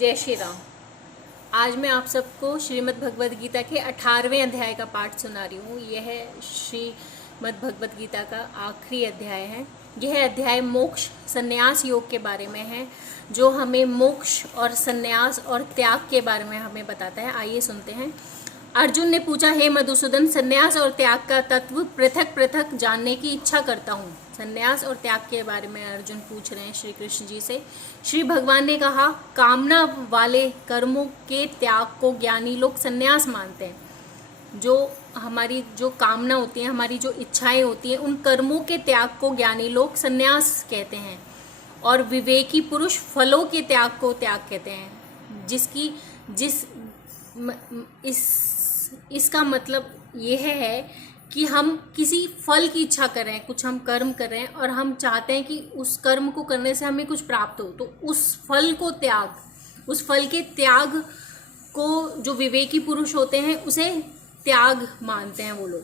जय श्री राम। आज मैं आप सबको श्रीमद् भगवद गीता के 18वें अध्याय का पाठ सुना रही हूँ। यह श्रीमद् भगवद गीता का आखिरी अध्याय है। यह अध्याय मोक्ष संन्यास योग के बारे में है, जो हमें मोक्ष और संन्यास और त्याग के बारे में हमें बताता है। आइए सुनते हैं। अर्जुन ने पूछा, हे मधुसूदन, संन्यास और त्याग का तत्व पृथक पृथक जानने की इच्छा करता हूँ। संन्यास और त्याग के बारे में अर्जुन पूछ रहे हैं श्री कृष्ण जी से। श्री भगवान ने कहा, कामना वाले कर्मों के त्याग को ज्ञानी लोग संन्यास मानते हैं। हमारी जो कामना होती है, हमारी जो इच्छाएं होती हैं, उन कर्मों के त्याग को ज्ञानी लोग संन्यास कहते हैं। और विवेकी पुरुष फलों के त्याग को त्याग कहते हैं। इसका मतलब यह है कि हम किसी फल की इच्छा कर रहे हैं, कुछ हम कर्म कर रहे हैं और हम चाहते हैं कि उस कर्म को करने से हमें कुछ प्राप्त हो, तो उस फल के त्याग को जो विवेकी पुरुष होते हैं उसे त्याग मानते हैं वो लोग।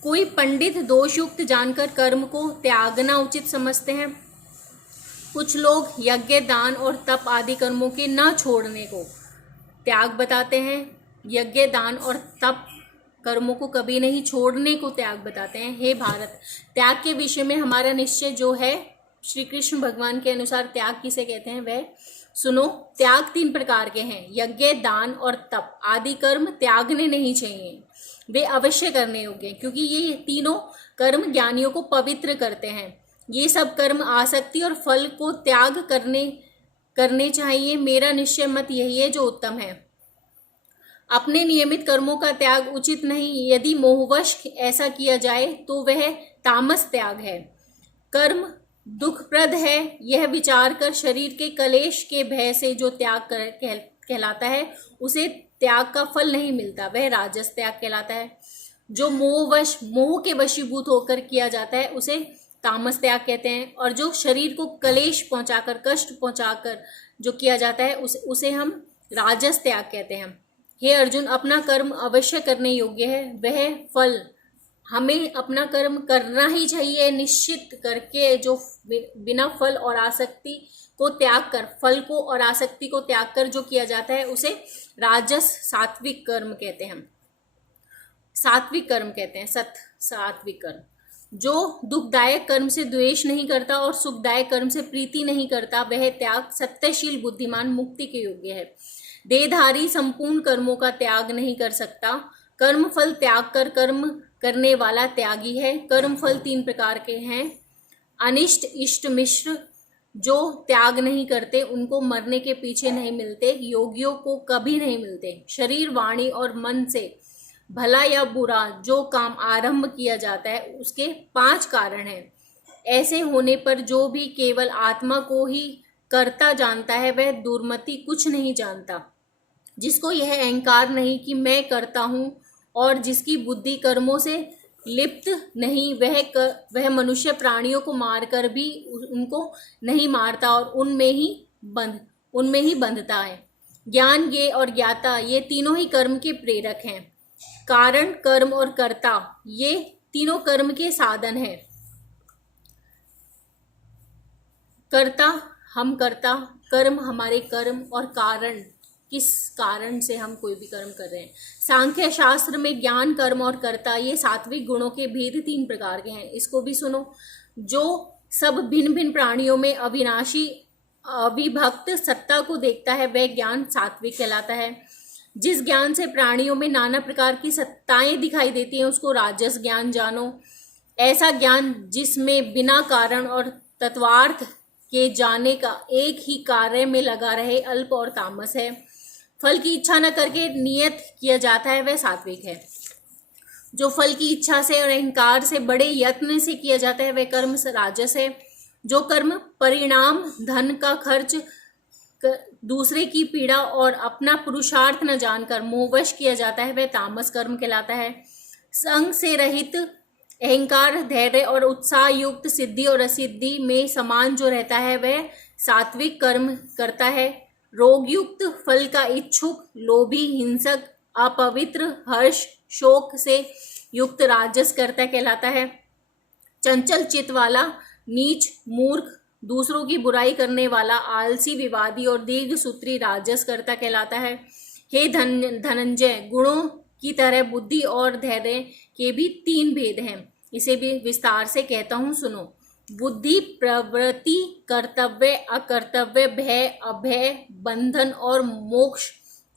कोई पंडित दोषयुक्त जानकर कर्म को त्यागना उचित समझते हैं। कुछ लोग यज्ञ, दान और तप आदि कर्मों के न छोड़ने को त्याग बताते हैं। यज्ञ, दान और तप कर्मों को कभी नहीं छोड़ने को त्याग बताते हैं। हे भारत, त्याग के विषय में हमारा निश्चय जो है, श्री कृष्ण भगवान के अनुसार त्याग किसे कहते हैं वह सुनो। त्याग 3 प्रकार के हैं। यज्ञ, दान और तप आदि कर्म त्यागने नहीं चाहिए, वे अवश्य करने योग्य हैं, क्योंकि ये तीनों कर्म ज्ञानियों को पवित्र करते हैं। ये सब कर्म आसक्ति और फल को त्याग करने चाहिए। मेरा निश्चय मत यही है जो उत्तम है। अपने नियमित कर्मों का त्याग उचित नहीं। यदि मोहवश ऐसा किया जाए तो वह तामस त्याग है। कर्म दुखप्रद है, यह विचार कर शरीर के कलेश के भय से जो त्याग कहलाता है, उसे त्याग का फल नहीं मिलता, वह राजस त्याग कहलाता है। जो मोह के वशीभूत होकर किया जाता है उसे तामस त्याग कहते हैं। और जो शरीर को कलेश पहुंचाकर, कष्ट पहुंचाकर जो किया जाता है उसे हम राजस त्याग कहते हैं। हे अर्जुन, अपना कर्म अवश्य करने योग्य है, वह फल हमें अपना कर्म करना ही चाहिए निश्चित करके, जो बिना फल और आसक्ति को त्याग कर, फल को और आसक्ति को त्याग कर जो किया जाता है उसे राजस सात्विक कर्म कहते हैं। सात्विक कर्म। जो दुखदायक कर्म से द्वेष नहीं करता और सुखदायक कर्म से प्रीति नहीं करता, वह त्याग सत्यशील बुद्धिमान मुक्ति के योग्य है। देहधारी संपूर्ण कर्मों का त्याग नहीं कर सकता। कर्म फल त्याग कर कर्म करने वाला त्यागी है। कर्म फल 3 प्रकार के हैं। अनिष्ट, इष्ट, मिश्र। जो त्याग नहीं करते उनको मरने के पीछे नहीं मिलते, योगियों को कभी नहीं मिलते। शरीर, वाणी और मन से भला या बुरा जो काम आरंभ किया जाता है उसके 5 कारण हैं। ऐसे होने पर जो भी केवल आत्मा को ही करता जानता है, वह दुर्मति कुछ नहीं जानता। जिसको यह अहंकार नहीं कि मैं करता हूँ, और जिसकी बुद्धि कर्मों से लिप्त नहीं, वह मनुष्य प्राणियों को मारकर भी उनको नहीं मारता और उनमें ही बंधता है। ज्ञान, ज्ञेय और ज्ञाता, ये तीनों ही कर्म के प्रेरक हैं। कारण, कर्म और कर्ता, ये तीनों कर्म के साधन हैं। कर्ता, हम कर्ता, कर्म हमारे कर्म, और कारण, किस कारण से हम कोई भी कर्म कर रहे हैं। सांख्य शास्त्र में ज्ञान, कर्म और कर्ता, ये सात्विक गुणों के भेद 3 प्रकार के हैं। इसको भी सुनो। जो सब भिन्न भिन्न प्राणियों में अविनाशी अविभक्त सत्ता को देखता है, वह ज्ञान सात्विक कहलाता है। जिस ज्ञान से प्राणियों में नाना प्रकार की सत्ताएं दिखाई देती हैं, उसको राजस ज्ञान जानो। ऐसा ज्ञान जिसमें बिना कारण और तत्वार्थ के जाने का एक ही कार्य में लगा रहे, अल्प और तामस है। फल की इच्छा न करके नियत किया जाता है, वह सात्विक है। जो फल की इच्छा से और अहंकार से बड़े यत्न से किया जाता है, वह कर्म राजस है। जो कर्म परिणाम, धन का खर्च, दूसरे की पीड़ा और अपना पुरुषार्थ न जानकर मोहवश किया जाता है, वह तामस कर्म कहलाता है। संग से रहित, अहंकार, धैर्य और उत्साह युक्त, सिद्धि और असिद्धि में समान जो रहता है, वह सात्विक कर्म करता है। रोगयुक्त, फल का इच्छुक, लोभी, हिंसक, अपवित्र, हर्ष, शोक से युक्त राजस कर्ता कहलाता है। चंचल चित्त वाला, नीच, मूर्ख, दूसरों की बुराई करने वाला आलसी, विवादी और दीर्घसूत्री राजसकर्ता कहलाता है। हे धनंजय, गुणों की तरह बुद्धि और धैर्य के भी 3 भेद हैं। इसे भी विस्तार से कहता हूं, सुनो। बुद्धि, प्रवृत्ति, कर्तव्य, अकर्तव्य, भय, अभय, बंधन और मोक्ष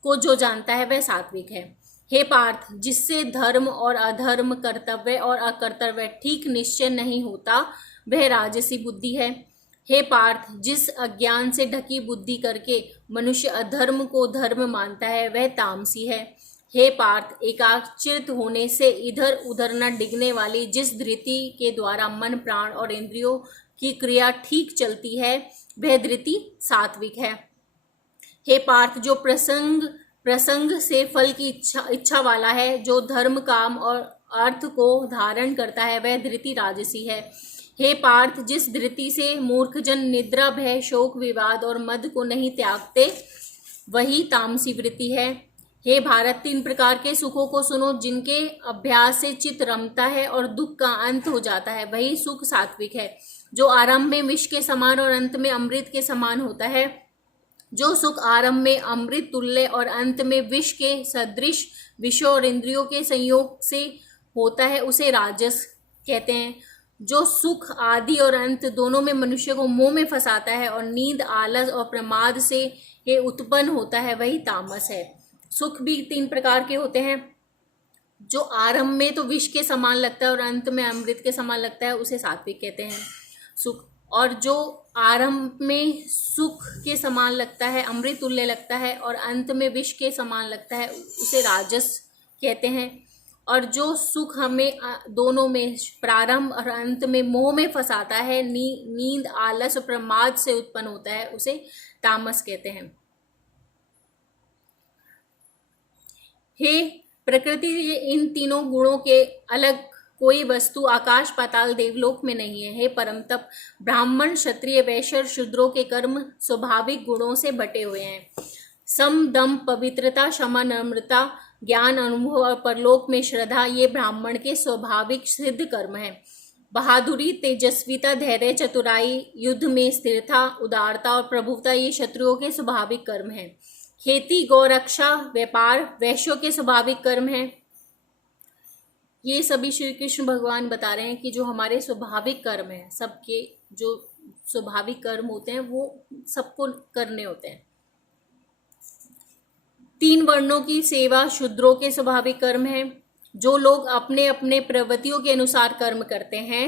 को जो जानता है वह सात्विक है। हे पार्थ, जिससे धर्म और अधर्म, कर्तव्य और अकर्तव्य ठीक निश्चय नहीं होता, वह राजसी बुद्धि है। हे पार्थ, जिस अज्ञान से ढकी बुद्धि करके मनुष्य अधर्म को धर्म मानता है, वह तामसी है। हे पार्थ, एकाग्रचित्त होने से इधर उधर न डिगने वाली जिस धृति के द्वारा मन, प्राण और इंद्रियों की क्रिया ठीक चलती है, वह धृति सात्विक है। हे पार्थ, जो प्रसंग से फल की इच्छा वाला है, जो धर्म, काम और अर्थ को धारण करता है, वह धृति राजसी है। हे पार्थ, जिस धृति से मूर्खजन निद्रा, भय, शोक, विवाद और मद को नहीं त्यागते, वही तामसी वृत्ति है। हे भारत, 3 प्रकार के सुखों को सुनो, जिनके अभ्यास से चित्त रमता है और दुख का अंत हो जाता है, वही सुख सात्विक है। जो आरंभ में विष के समान और अंत में अमृत के समान होता है, जो सुख आरंभ में अमृत तुल्य और अंत में विष के सदृश विषयों और इंद्रियों के संयोग से होता है, उसे राजस कहते हैं। जो सुख आदि और अंत दोनों में मनुष्य को मोह में फंसाता है और नींद, आलस और प्रमाद से ये उत्पन्न होता है, वही तामस है। सुख भी 3 प्रकार के होते हैं। जो आरंभ में तो विष के समान लगता है और अंत में अमृत के समान लगता है, उसे सात्विक कहते हैं सुख। और जो आरंभ में सुख के समान लगता है, अमृत तुल्य लगता है और अंत में विष के समान लगता है, उसे राजस कहते हैं। और जो सुख हमें दोनों में, प्रारंभ और अंत में मोह में फंसाता है, नींद, आलस और प्रमाद से उत्पन्न होता है, उसे तामस कहते हैं। हे प्रकृति, इन तीनों गुणों के अलग कोई वस्तु आकाश, पाताल, देवलोक में नहीं है। हे परम तप, ब्राह्मण, क्षत्रिय, वैश्य और शूद्रों के कर्म स्वाभाविक गुणों से बटे हुए हैं। सम, दम, पवित्रता, क्षमा, नम्रता, ज्ञान, अनुभव और परलोक में श्रद्धा, ये ब्राह्मण के स्वाभाविक सिद्ध कर्म हैं। बहादुरी, तेजस्विता, धैर्य, चतुराई, युद्ध में स्थिरता, उदारता और प्रभुता, ये शत्रुओं के स्वाभाविक कर्म हैं। खेती, गौरक्षा, व्यापार वैश्यों के स्वाभाविक कर्म हैं। ये सभी श्री कृष्ण भगवान बता रहे हैं कि जो हमारे स्वाभाविक कर्म हैं, सबके जो स्वाभाविक कर्म होते हैं वो सबको करने होते हैं। 3 वर्णों की सेवा शूद्रों के स्वाभाविक कर्म है। जो लोग अपने अपने प्रवृत्तियों के अनुसार कर्म करते हैं,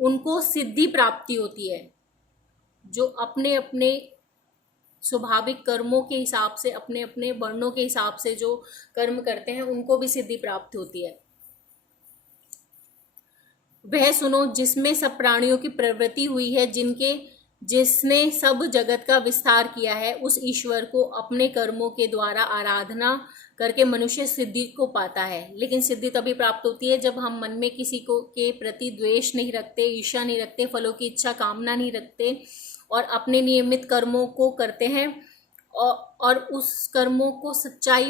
उनको सिद्धि प्राप्ति होती है। जो अपने अपने स्वाभाविक कर्मों के हिसाब से, अपने अपने वर्णों के हिसाब से जो कर्म करते हैं, उनको भी सिद्धि प्राप्त होती है। वह सुनो जिसमें सब प्राणियों की प्रवृत्ति हुई है, जिसने सब जगत का विस्तार किया है, उस ईश्वर को अपने कर्मों के द्वारा आराधना करके मनुष्य सिद्धि को पाता है। लेकिन सिद्धि तभी प्राप्त होती है जब हम मन में किसी को के प्रति द्वेष नहीं रखते, ईर्ष्या नहीं रखते, फलों की इच्छा, कामना नहीं रखते और अपने नियमित कर्मों को करते हैं और उस कर्मों को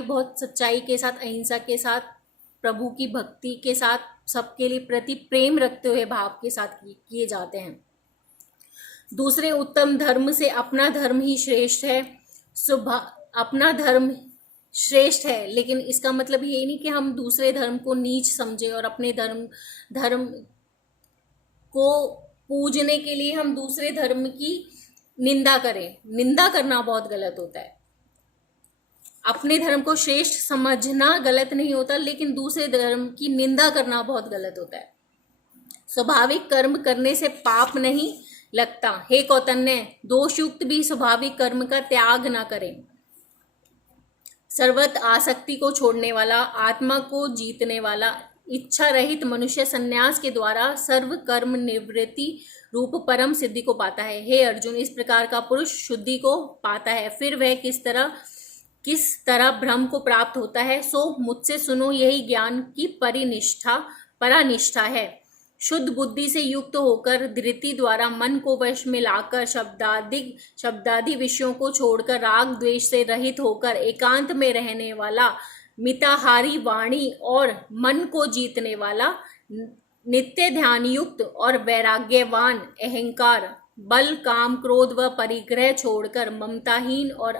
बहुत सच्चाई के साथ, अहिंसा के साथ, प्रभु की भक्ति के साथ, सबके लिए प्रति प्रेम रखते हुए भाव के साथ किए जाते हैं। दूसरे उत्तम धर्म से अपना धर्म ही श्रेष्ठ है। अपना धर्म श्रेष्ठ है, लेकिन इसका मतलब ये नहीं कि हम दूसरे धर्म को नीच समझें और अपने धर्म को पूजने के लिए हम दूसरे धर्म की निंदा करें। निंदा करना बहुत गलत होता है। अपने धर्म को श्रेष्ठ समझना गलत नहीं होता, लेकिन दूसरे धर्म की निंदा करना बहुत गलत होता है। स्वाभाविक कर्म करने से पाप नहीं लगता। हे कौतन्य, दोषयुक्त भी स्वाभाविक कर्म का त्याग न करें। सर्वत आसक्ति को छोड़ने वाला, आत्मा को जीतने वाला, इच्छा रहित मनुष्य संन्यास के द्वारा सर्व कर्म निवृत्ति रूप परम सिद्धि को पाता है। हे अर्जुन, इस प्रकार का पुरुष शुद्धि को पाता है। फिर वह किस तरह ब्रह्म को प्राप्त होता है, सो मुझसे सुनो, यही ज्ञान की परानिष्ठा है। शुद्ध बुद्धि से युक्त होकर धृति द्वारा मन को वश में लाकर शब्दादि विषयों को छोड़कर राग द्वेष से रहित होकर एकांत में रहने वाला, मिताहारी वाणी और मन को जीतने वाला नित्य ध्यान युक्त और वैराग्यवान अहंकार, बल, काम, क्रोध व परिग्रह छोड़कर ममताहीन और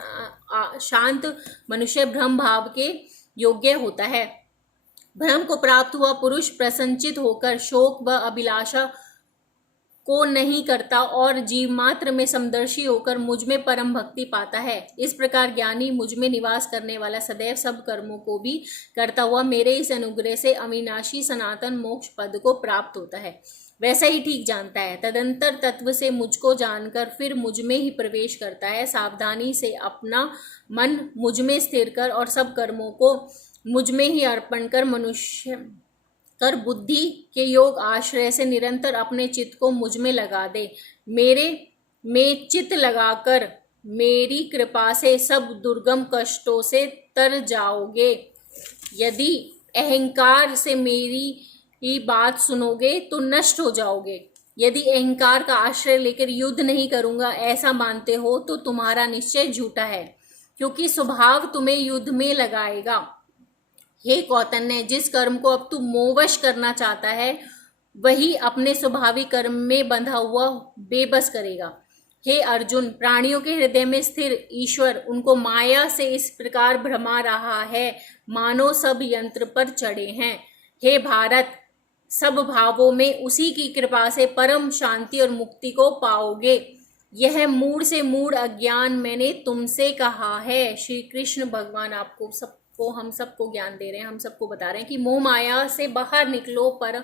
शांत मनुष्य ब्रह्म भाव के योग्य होता है। ब्रह्म को प्राप्त हुआ पुरुष प्रसन्नचित होकर शोक व अभिलाषा को नहीं करता और जीव मात्र में समदर्शी होकर मुझ में परम भक्ति पाता है। इस प्रकार ज्ञानी मुझ में निवास करने वाला सदैव सब कर्मों को भी करता हुआ मेरे इस अनुग्रह से अविनाशी सनातन मोक्ष पद को प्राप्त होता है। वैसा ही ठीक जानता है। तदंतर तत्व से मुझको जानकर फिर मुझ में ही प्रवेश करता है। सावधानी से अपना मन मुझ में स्थिर कर और सब कर्मों को मुझ में ही अर्पण कर मनुष्य कर बुद्धि के योग आश्रय से निरंतर अपने चित्त को मुझ में लगा दे। मेरे में चित्त लगाकर मेरी कृपा से सब दुर्गम कष्टों से तर जाओगे। यदि अहंकार से मेरी ही बात सुनोगे तो नष्ट हो जाओगे। यदि अहंकार का आश्रय लेकर युद्ध नहीं करूंगा ऐसा मानते हो तो तुम्हारा निश्चय झूठा है, क्योंकि स्वभाव तुम्हें युद्ध में लगाएगा। हे कौतन्य, जिस कर्म को अब तू मोहवश करना चाहता है वही अपने स्वाभाविक कर्म में बंधा हुआ बेबस करेगा। हे अर्जुन, प्राणियों के हृदय में स्थिर ईश्वर उनको माया से इस प्रकार भ्रमा रहा है मानो सब यंत्र पर चढ़े हैं। हे भारत, सब भावों में उसी की कृपा से परम शांति और मुक्ति को पाओगे। यह मूढ़ से मूढ़ अज्ञान मैंने तुमसे कहा है। श्री कृष्ण भगवान आपको सबको, हम सबको ज्ञान दे रहे हैं, हम सबको बता रहे हैं कि मोह माया से बाहर निकलो, पर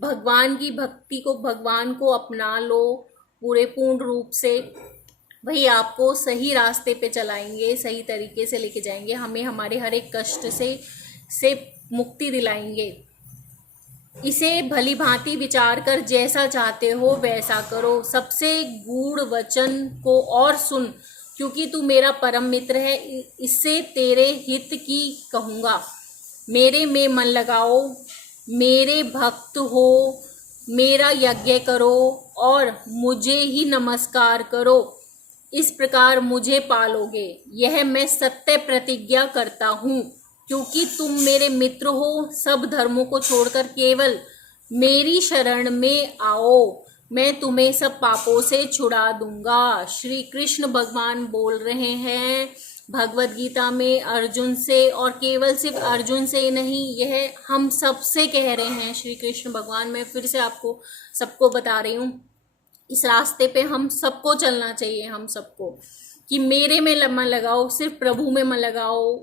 भगवान की भक्ति को, भगवान को अपना लो पूरे पूर्ण रूप से। वही आपको सही रास्ते पे चलाएंगे, सही तरीके से लेके जाएंगे, हमें हमारे हर एक कष्ट से मुक्ति दिलाएंगे। इसे भली भांति विचार कर जैसा चाहते हो वैसा करो। सबसे गूढ़ वचन को और सुन, क्योंकि तू मेरा परम मित्र है। इससे तेरे हित की कहूँगा। मेरे में मन लगाओ, मेरे भक्त हो, मेरा यज्ञ करो और मुझे ही नमस्कार करो। इस प्रकार मुझे पालोगे, यह मैं सत्य प्रतिज्ञा करता हूँ। क्योंकि तुम मेरे मित्र हो, सब धर्मों को छोड़कर केवल मेरी शरण में आओ, मैं तुम्हें सब पापों से छुड़ा दूंगा। श्री कृष्ण भगवान बोल रहे हैं भगवद गीता में अर्जुन से, और केवल सिर्फ अर्जुन से ही नहीं, यह हम सब से कह रहे हैं श्री कृष्ण भगवान। मैं फिर से आपको सबको बता रही हूँ, इस रास्ते पे हम सबको चलना चाहिए, हम सबको, कि मेरे में मन लगाओ, सिर्फ प्रभु में मन लगाओ,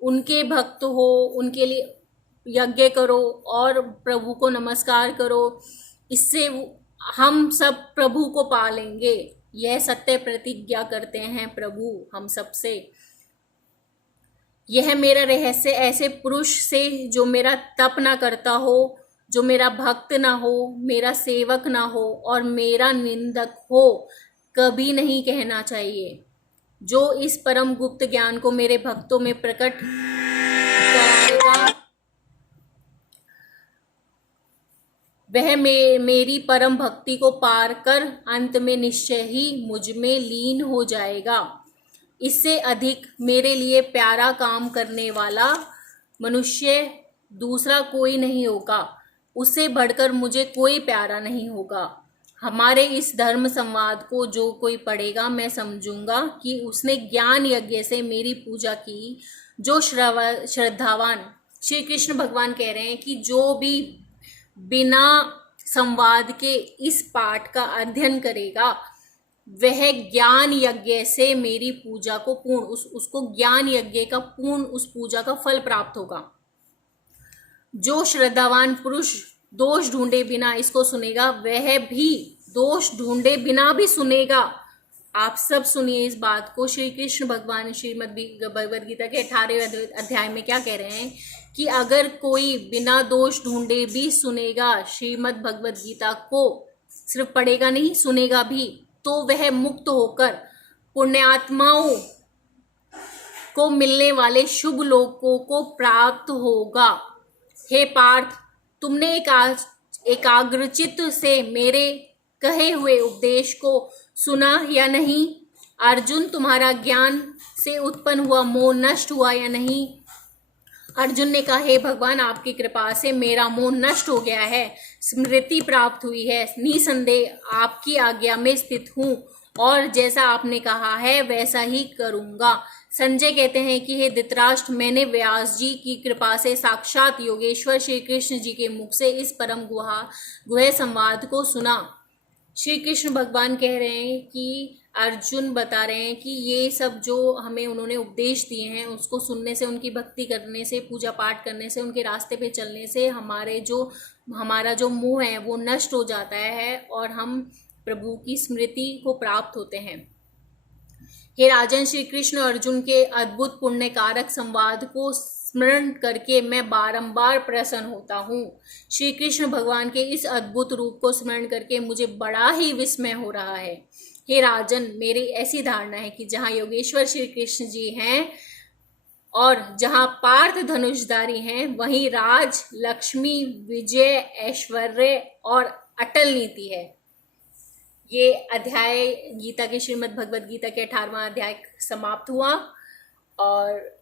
उनके भक्त हो, उनके लिए यज्ञ करो और प्रभु को नमस्कार करो। इससे हम सब प्रभु को पा लेंगे। यह सत्य प्रतिज्ञा करते हैं प्रभु हम सबसे। यह मेरा रहस्य ऐसे पुरुष से जो मेरा तप ना करता हो, जो मेरा भक्त ना हो, मेरा सेवक ना हो और मेरा निंदक हो, कभी नहीं कहना चाहिए। जो इस परम गुप्त ज्ञान को मेरे भक्तों में प्रकट कराएगा वह मेरी परम भक्ति को पार कर अंत में निश्चय ही मुझ में लीन हो जाएगा। इससे अधिक मेरे लिए प्यारा काम करने वाला मनुष्य दूसरा कोई नहीं होगा। उससे बढ़कर मुझे कोई प्यारा नहीं होगा। हमारे इस धर्म संवाद को जो कोई पढ़ेगा, मैं समझूंगा कि उसने ज्ञान यज्ञ से मेरी पूजा की। जो श्रद्धावान, श्री कृष्ण भगवान कह रहे हैं कि जो भी बिना संवाद के इस पाठ का अध्ययन करेगा वह ज्ञान यज्ञ से मेरी पूजा को पूर्ण, उसको ज्ञान यज्ञ का पूर्ण उस पूजा का फल प्राप्त होगा। जो श्रद्धावान पुरुष दोष ढूंढे बिना इसको सुनेगा, वह भी दोष ढूंढे बिना भी सुनेगा। आप सब सुनिए इस बात को। श्री कृष्ण भगवान श्रीमद् भगवद गीता के 18वें अध्याय में क्या कह रहे हैं कि अगर कोई बिना दोष ढूंढे भी सुनेगा श्रीमद् भगवद गीता को, सिर्फ पढ़ेगा नहीं सुनेगा भी, तो वह मुक्त होकर पुण्यात्माओं को मिलने वाले शुभ लोकों को प्राप्त होगा। हे पार्थ, तुमने एकाग्रचित्त से मेरे कहे हुए उपदेश को सुना या नहीं? अर्जुन, तुम्हारा ज्ञान से उत्पन्न हुआ मोह नष्ट हुआ या नहीं? अर्जुन ने कहा, हे भगवान, आपकी कृपा से मेरा मोह नष्ट हो गया है, स्मृति प्राप्त हुई है, निसंदेह आपकी आज्ञा में स्थित हूँ और जैसा आपने कहा है वैसा ही करूँगा। संजय कहते हैं कि हे धृतराष्ट्र, मैंने व्यास जी की कृपा से साक्षात योगेश्वर श्री कृष्ण जी के मुख से इस परम गुह्य संवाद को सुना। श्री कृष्ण भगवान कह रहे हैं कि अर्जुन बता रहे हैं कि ये सब जो हमें उन्होंने उपदेश दिए हैं उसको सुनने से, उनकी भक्ति करने से, पूजा पाठ करने से, उनके रास्ते पे चलने से हमारा जो मोह है वो नष्ट हो जाता है और हम प्रभु की स्मृति को प्राप्त होते हैं। हे राजन, श्री कृष्ण अर्जुन के अद्भुत पुण्य कारक संवाद को स्मरण करके मैं बारंबार प्रसन्न होता हूँ। श्री कृष्ण भगवान के इस अद्भुत रूप को स्मरण करके मुझे बड़ा ही विस्मय हो रहा है। हे राजन, मेरी ऐसी धारणा है कि जहाँ योगेश्वर श्री कृष्ण जी हैं और जहाँ पार्थ धनुषधारी हैं, वहीं राज, लक्ष्मी, विजय, ऐश्वर्य और अटल नीति है। ये अध्याय गीता के, श्रीमद् भगवद गीता के 18वां अध्याय समाप्त हुआ। और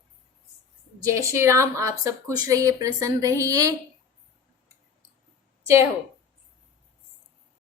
जय श्री राम। आप सब खुश रहिए, प्रसन्न रहिए। जय हो।